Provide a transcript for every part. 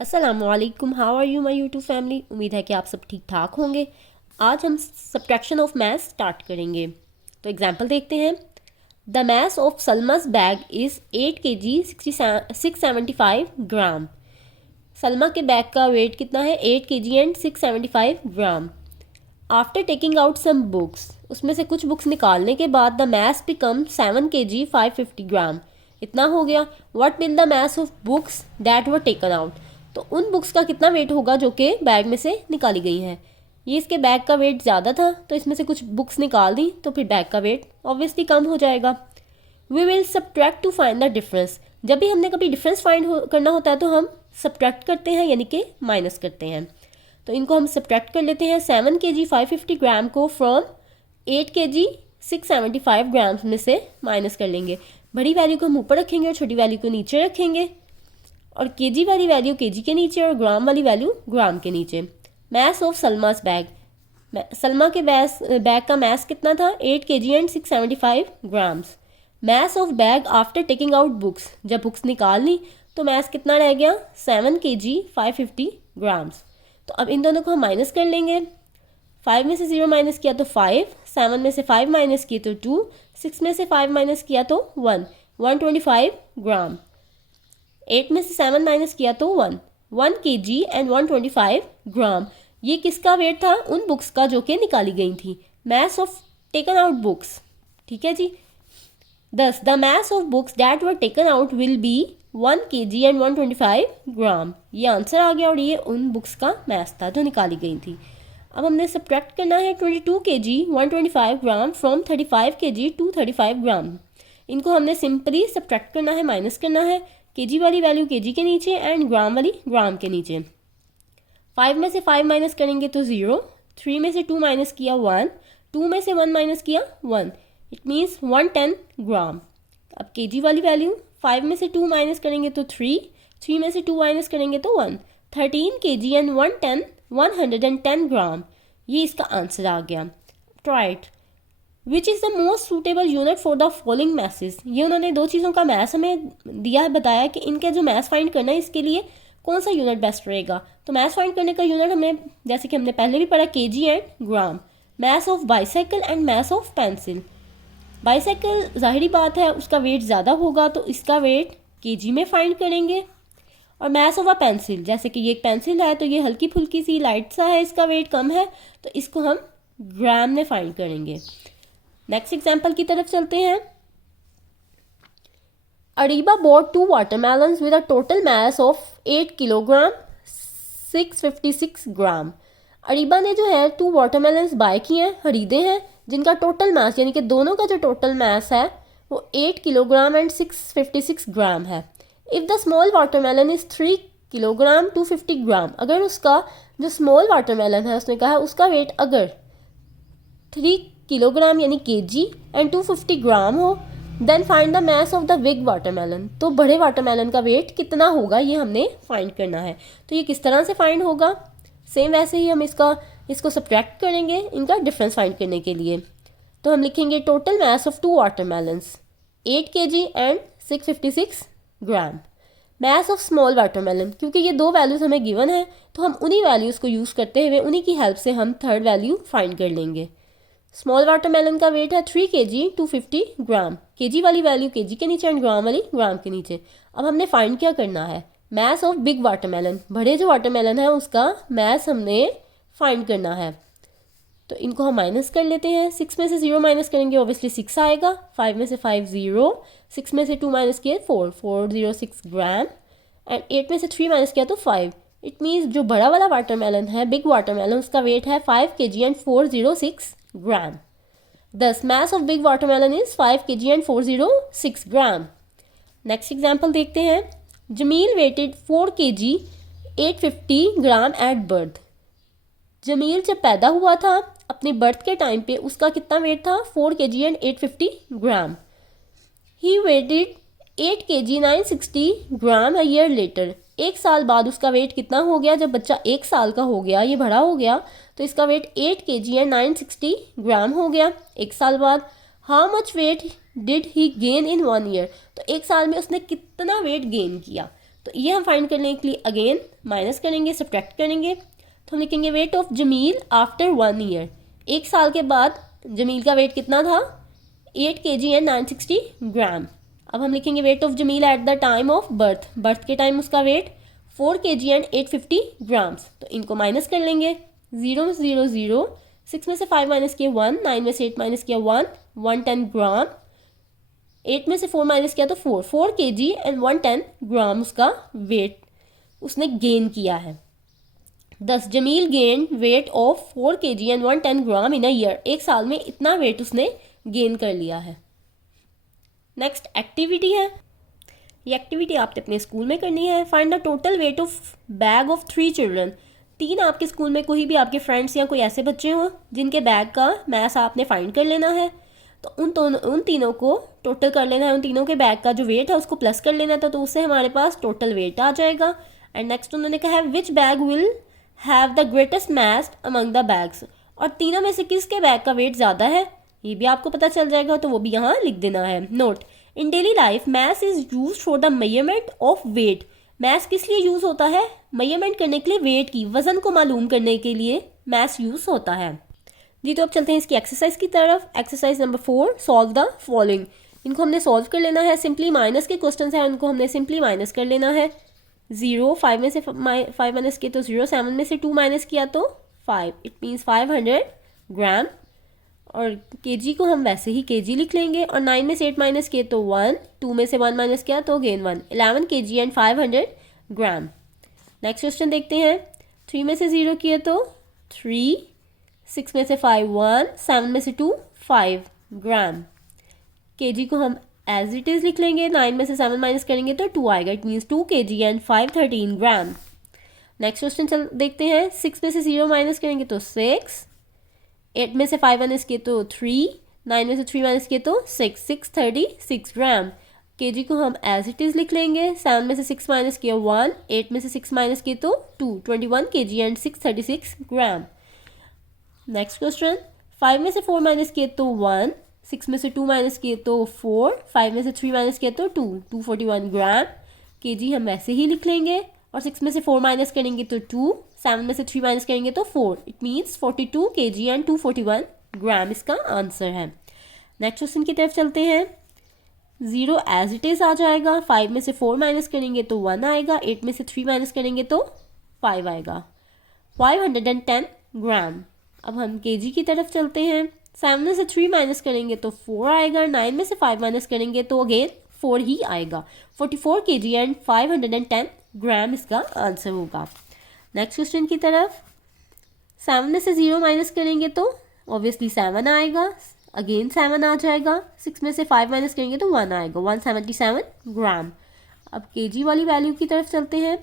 अस्सलामुअलैकुम, how are you my YouTube family. उम्मीद है कि आप सब ठीक ठाक होंगे। आज हम सब्ट्रैक्शन ऑफ मैथ्स स्टार्ट करेंगे। तो एग्जांपल देखते हैं। The mass of Salma's bag is 8 kg 675 ग्राम। सलमा के बैग का वेट कितना है? 8 kg एंड 675 ग्राम। After taking out some books, उसमें से कुछ बुक्स निकालने के बाद द मैथ बिकम 7 kg 550 ग्राम। इतना हो गया। What will the mass of books that were taken out, तो उन बुक्स का कितना वेट होगा जो कि बैग में से निकाली गई हैं। ये इसके बैग का वेट ज़्यादा था तो इसमें से कुछ बुक्स निकाल दी तो फिर बैग का वेट ऑब्वियसली कम हो जाएगा। We will subtract to find the difference. जब भी हमने कभी डिफरेंस करना होता है तो हम सब्ट्रैक्ट करते हैं, यानी कि माइनस करते हैं। तो इनको हम सब्ट्रैक्ट कर लेते हैं। 7 kg 550 ग्राम को फ्रॉम 8 kg 675 ग्राम में से माइनस कर लेंगे। बड़ी वैल्यू को हम ऊपर रखेंगे और छोटी वैल्यू को नीचे रखेंगे, और केजी वाली वैल्यू केजी के नीचे और ग्राम वाली वैल्यू ग्राम के नीचे। Math of Salma's bag, Salma के बैग का मैथ कितना था? 8 kg and 675 grams. Math of bag after taking out books, जब बुक्स निकाल ली तो मैथ कितना रह गया? 7 kg 550 ग्राम्स। तो अब इन दोनों को हम माइनस कर लेंगे। 5 में से 0 माइनस किया तो 5, 7 में से 5 माइनस किए तो 2, 6 में से 5 माइनस किया तो 1, 125 ग्राम। 8 में से 7 माइनस किया तो 1 kg एंड 125 ग्राम। ये किसका वेट था? उन बुक्स का जो कि निकाली गई थी। Maths of taken out books, ठीक है जी। दस the maths of books that were taken out will be 1 kg and 125 ग्राम। ये आंसर आ गया और ये उन बुक्स का मैथ्स था जो निकाली गई थी। अब हमने सब्ट्रैक्ट करना है 22 kg 125 ग्राम फ्रॉम 35 kg 235 ग्राम। इनको हमने सिंपली सब्ट्रैक्ट करना है, माइनस करना है। केजी वाली वैल्यू केजी के नीचे एंड ग्राम वाली ग्राम के नीचे। 5 में से 5 माइनस करेंगे तो 0, 3 में से 2 माइनस किया 1, 2 में से 1 माइनस किया 1, इट मीन्स 110 ग्राम। अब केजी वाली वैल्यू 5 में से 2 माइनस करेंगे तो 3, 3 में से 2 माइनस करेंगे तो 1, 13 kg एंड 110 ग्राम। ये इसका आंसर आ गया। Write which is the most suitable unit for the following message. ये उन्होंने दो चीज़ों का मैथ हमें दिया है, बताया कि इनके जो मैथ फाइंड करना है इसके लिए कौन सा यूनिट बेस्ट रहेगा। तो मैथ फाइंड करने का यूनिट हमें, जैसे कि हमने पहले भी पढ़ा, KG and gram. Mass of bicycle and mass of pencil. Bicycle जाहिरी बात है उसका वेट ज़्यादा होगा तो इसका वेट केजी में फाइंड करेंगे। और मैथ ऑफ अ पेंसिल, जैसे कि ये एक पेंसिल है तो ये हल्की फुल्की सी लाइट सा है, इसका वेट कम है तो इसको हम ग्राम में फाइंड करेंगे। नेक्स्ट एग्जाम्पल की तरफ चलते हैं। Ariba bought 2 watermelons with a total mass of 8 kilogram 656 gram. Ariba ने जो है 2 वाटरमेलन्स बाय किए हैं, खरीदे हैं, जिनका टोटल मास यानी कि दोनों का जो टोटल मास है वो 8 किलोग्राम एंड 656 ग्राम है। If the small watermelon is 3 kilogram 250 ग्राम, अगर उसका जो स्मॉल वाटरमेलन है उसने कहा उसका वेट अगर 3 किलोग्राम यानी केजी एंड 250 ग्राम हो, then find the mass of the big watermelon. तो बड़े वाटरमेलन का वेट कितना होगा ये हमने फाइंड करना है। तो ये किस तरह से फाइंड होगा? सेम वैसे ही हम इसको सब्ट्रैक्ट करेंगे इनका डिफरेंस फाइंड करने के लिए। तो हम लिखेंगे total mass of 2 watermelons 8 kg and 656 gram. Mass of small watermelon, क्योंकि ये दो वैल्यूज़ हमें गिवन है तो हम उन्हीं वैल्यूज़ को यूज़ करते हुए उन्हीं की हेल्प से हम थर्ड वैल्यू फाइंड कर लेंगे। स्मॉल वाटरमेलन का वेट है 3 kg 250 ग्राम। केजी वाली वैल्यू केजी के नीचे एंड ग्राम वाली ग्राम के नीचे। अब हमने फाइंड क्या करना है? मास ऑफ बिग वाटरमेलन, बड़े जो वाटरमेलन है उसका मास हमने फाइंड करना है। तो इनको हम माइनस कर लेते हैं। 6 में से 0 माइनस करेंगे ऑब्वियसली 6 आएगा। 5 में से 5 0, 6 में से 2 माइनस किए 4, 406 ग्राम एंड 8 में से 3 माइनस किया तो 5। इट मीन्स जो बड़ा वाला वाटरमेलन है, बिग वाटरमेलन, उसका वेट है 5 kg and 406 gram. Thus mass of big watermelon is 5 kg and 406 gram. Next example देखते हैं। Jameel weighed 4 kg 850 gram at birth. Jameel जब पैदा हुआ था अपने बर्थ के टाइम पे उसका कितना वेट था? 4 kg and 850 gram. He waited 8 kg 960 gram a year later. एक साल बाद उसका वेट कितना हो गया? जब बच्चा एक साल का हो गया, ये बड़ा हो गया, तो इसका वेट 8 kg एंड 960 ग्राम हो गया एक साल बाद। How much weight did he gain in 1 year. तो एक साल में उसने कितना वेट गेन किया? तो ये हम फाइंड करने के लिए अगेन माइनस करेंगे, सब्ट्रैक्ट करेंगे। तो हम लिखेंगे weight of Jameel after 1 year. 1 साल के बाद जमील का वेट कितना था? 8 kg एंड 960 ग्राम। अब हम लिखेंगे weight of Jameel at the time of birth. Birth के टाइम उसका वेट 4 kg एंड 850 ग्राम्स। तो इनको माइनस कर लेंगे। 0 में 0 0, 6 में से 5 माइनस किया 1, 9 में से 8 माइनस किया 1, 110 ग्राम। 8 में से 4 माइनस किया तो 4 kg एंड 110 ग्राम उसका वेट उसने गेन किया है। Thus Jameel gain weight of 4 kg and 110 gram in a year. 1 साल में इतना वेट उसने गेन कर लिया है। नेक्स्ट एक्टिविटी है। ये एक्टिविटी आपने अपने स्कूल में करनी है। Find the total weight of bag of 3 children. 3 आपके स्कूल में कोई भी आपके फ्रेंड्स या कोई ऐसे बच्चे हों जिनके बैग का मैस आपने फाइंड कर लेना है। तो उन तीनों को टोटल कर लेना है। उन तीनों के बैग का जो वेट है उसको प्लस कर लेना था, तो उससे हमारे पास टोटल वेट आ जाएगा। एंड नेक्स्ट उन्होंने कहा है which bag will have the greatest mass among the bags. और तीनों में से किसके बैग का वेट ज़्यादा है ये भी आपको पता चल जाएगा, तो वो भी यहाँ लिख देना है। Note, in daily life mass is use for the measurement of weight. Mass किस लिए यूज़ होता है? मेजरमेंट करने के लिए, वेट की, वजन को मालूम करने के लिए मैस यूज़ होता है जी। तो अब चलते हैं इसकी एक्सरसाइज की तरफ। Exercise number 4, solve the following. इनको हमने सॉल्व कर लेना है। सिंपली माइनस के क्वेश्चन है, उनको हमने सिंपली माइनस कर लेना है। 0, 5 में से 5 माइनस किया तो 0, 7 में से 2 माइनस किया तो 5, इट मीन्स 500 ग्राम। और केजी को हम वैसे ही केजी लिख लेंगे। और 9 में से 8 माइनस किए तो 1, 2 में से 1 माइनस किया तो again 1, 11 kg and 500 gram. Next question देखते हैं। 3 में से 0 किए तो 3, 6 में से 5 1, 7 में से 2 5 ग्राम। केजी को हम एज इट इज़ लिख लेंगे। 9 में से 7 माइनस करेंगे तो 2 आएगा, it means 2 kg and 513 gram. Next question देखते हैं। 6 में से 0 माइनस करेंगे तो 6, 8 में से 5 माइनस किए तो 3, 9 में से 3 माइनस किए तो 6, 636 ग्राम। केजी को हम एज इट इज़ लिख लेंगे। 7 में से 6 माइनस किया 1, 8 में से 6 माइनस किए तो 2, 21 kg and 636 gram. Next question. 5 में से 4 माइनस किए तो 1, 6 में से 2 माइनस किए तो 4, 5 में से 3 माइनस किए तो 2, 241 ग्राम। केजी हम ऐसे ही लिख लेंगे। और 6 में से 4 माइनस करेंगे तो 2, 7 में से 3 माइनस करेंगे तो 4, इट मीन्स 42 kg एंड 241 ग्राम इसका आंसर है। नेक्स्ट क्वेश्चन की तरफ चलते हैं। 0 एज इट इज़ आ जाएगा। 5 में से 4 माइनस करेंगे तो 1 आएगा, 8 में से 3 माइनस करेंगे तो 5 आएगा, 510 ग्राम। अब हम केजी की तरफ चलते हैं। 7 में से 3 माइनस करेंगे तो 4 आएगा, 9 में से 5 माइनस करेंगे तो अगेन 4 ही आएगा, 44 kg एंड 510 ग्राम इसका आंसर होगा। नेक्स्ट क्वेश्चन की तरफ। 7 में से 0 माइनस करेंगे तो ऑब्वियसली 7 आएगा, अगेन 7 आ जाएगा। 6 में से 5 माइनस करेंगे तो 1 आएगा, 177 ग्राम। अब केजी वाली वैल्यू की तरफ चलते हैं।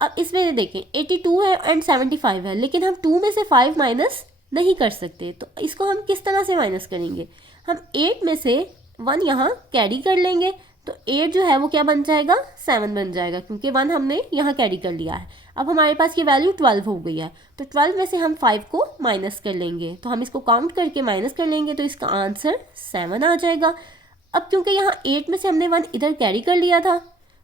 अब इसमें देखें 82 है एंड 75 है, लेकिन हम 2 में से 5 माइनस नहीं कर सकते, तो इसको हम किस तरह से माइनस करेंगे? हम 8 में से 1 यहाँ कैरी कर लेंगे, तो 8 जो है वो क्या बन जाएगा? 7 बन जाएगा, क्योंकि 1 हमने यहाँ कैरी कर लिया है। अब हमारे पास ये वैल्यू 12 हो गई है, तो 12 में से हम 5 को माइनस कर लेंगे, तो हम इसको काउंट करके माइनस कर लेंगे, तो इसका आंसर 7 आ जाएगा। अब क्योंकि यहाँ 8 में से हमने 1 इधर कैरी कर लिया था,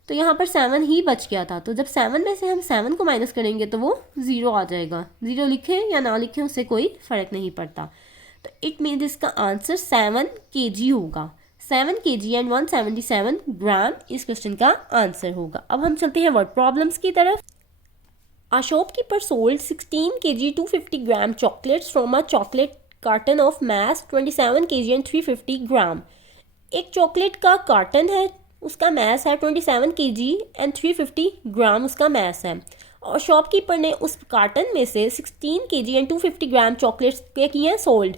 तो यहाँ पर 7 ही बच गया था, तो जब 7 में से हम 7 को माइनस करेंगे तो वो 0 आ जाएगा। 0 लिखें या ना लिखें उससे कोई फ़र्क नहीं पड़ता, तो इट मीन्स इसका आंसर 7 kg होगा। 7 kg एंड 177 ग्राम इस क्वेश्चन का आंसर होगा। अब हम चलते हैं वर्ड प्रॉब्लम्स की तरफ। A shopkeeper sold 16 kg 250 gram chocolates from a chocolate carton of mass 27 kg and 350 gram। एक चॉकलेट का कार्टन है, उसका मैस है 27 kg एंड 350 ग्राम उसका मैस है, और शॉपकीपर ने उस कार्टन में से 16 kg एंड 250 ग्राम चॉकलेट्स क्या किए हैं? सोल्ड,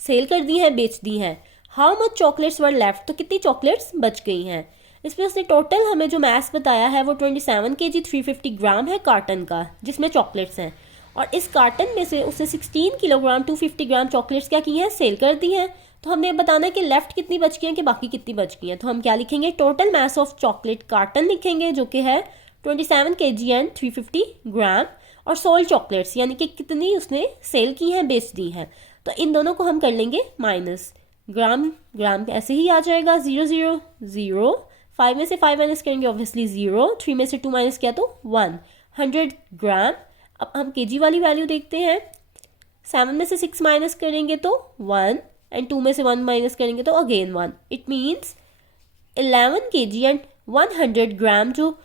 सेल कर दी हैं, बेच दी हैं। How much chocolates were left, तो कितनी चॉकलेट्स बच गई हैं? इसमें उसने टोटल हमें जो मैस बताया है वो 27 kg 350 ग्राम है कार्टन का, जिसमें चॉकलेट्स हैं, और इस कार्टन में से उसने 16 किलोग्राम 250 ग्राम चॉकलेट्स क्या की हैं? सेल कर दी हैं। तो हमने बताना है कि लेफ्ट कितनी बच गई हैं कि बाकी कितनी बच गई हैं, तो हम क्या लिखेंगे? Total mass of chocolate carton लिखेंगे, जो कि है 27 kg एंड 350 ग्राम, और सोल्ड चॉकलेट्स यानी कि कितनी उसने सेल की हैं, बेच दी हैं। तो इन दोनों को हम कर लेंगे माइनस। ग्राम ग्राम ऐसे ही आ जाएगा, 0 0 0, 5 में से 5 माइनस करेंगे ऑब्वियसली 0, 3 में से 2 माइनस किया तो 1, 100 ग्राम। अब हम केजी वाली वैल्यू देखते हैं। 7 में से 6 माइनस करेंगे तो 1 एंड 2 में से 1 माइनस करेंगे तो again 1। It means 11 kg and 100 ग्राम जो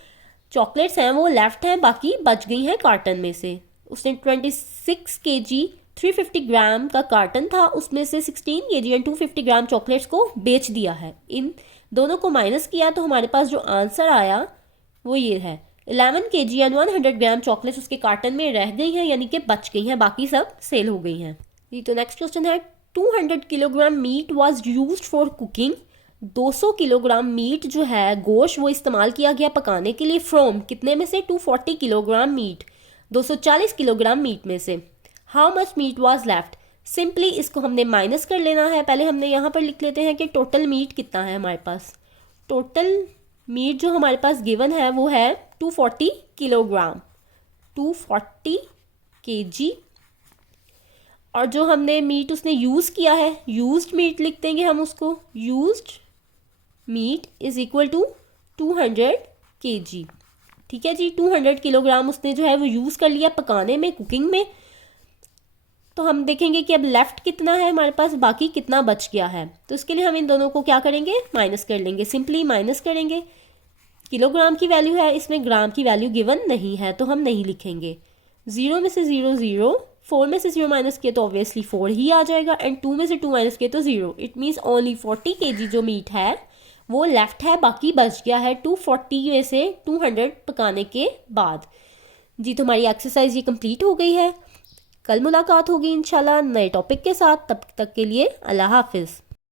चॉकलेट्स हैं वो लेफ्ट हैं, बाकी बच गई हैं कार्टन में से। उसने 26 kg 350 ग्राम का कार्टन था, उसमें से 16 kg एंड 250 ग्राम चॉकलेट्स को बेच दिया है। इन दोनों को माइनस किया तो हमारे पास जो आंसर आया वो ये है, 11 kg एंड 100 ग्राम चॉकलेट्स उसके कार्टन में रह गई हैं, यानी कि बच गई हैं, बाकी सब सेल हो गई हैं। ये तो नेक्स्ट क्वेश्चन है, 200 kilogram meat was used for cooking. 200 kilogram meat जो है, गोश्त, वो इस्तेमाल किया गया पकाने के लिए। फ्रॉम कितने में से, 240 किलोग्राम मीट, 240 किलोग्राम मीट में से। How much meet was left. Simply इसको हमने माइनस कर लेना है। पहले हमने यहाँ पर लिख लेते हैं कि टोटल मीट कितना है हमारे पास। टोटल मीट जो हमारे पास गिवन है वो है 240 किलोग्राम, 240 kg। और जो हमने मीट उसने यूज़ किया है, यूज्ड मीट लिख देंगे हम उसको। Used meat is equal to 200 kg। ठीक है जी, 200 किलोग्राम उसने जो है वो यूज़ कर लिया पकाने में, कुकिंग में। तो हम देखेंगे कि अब लेफ्ट कितना है हमारे पास, बाकी कितना बच गया है। तो इसके लिए हम इन दोनों को क्या करेंगे, माइनस कर लेंगे। सिंपली माइनस करेंगे। किलोग्राम की वैल्यू है, इसमें ग्राम की वैल्यू गिवन नहीं है तो हम नहीं लिखेंगे। 0 में से 0 0, 4 में से 0 माइनस किए तो ऑब्वियसली 4 ही आ जाएगा, एंड 2 में से 2 माइनस किए तो 0। इट मीन्स ओनली 40 kg जो मीट है वो लेफ्ट है, बाकी बच गया है 240 में से 200 पकाने के बाद। जी, तो हमारी एक्सरसाइज ये कंप्लीट हो गई है। कल मुलाकात होगी इंशाल्लाह नए टॉपिक के साथ। तब तक के लिए अल्लाह हाफिज़।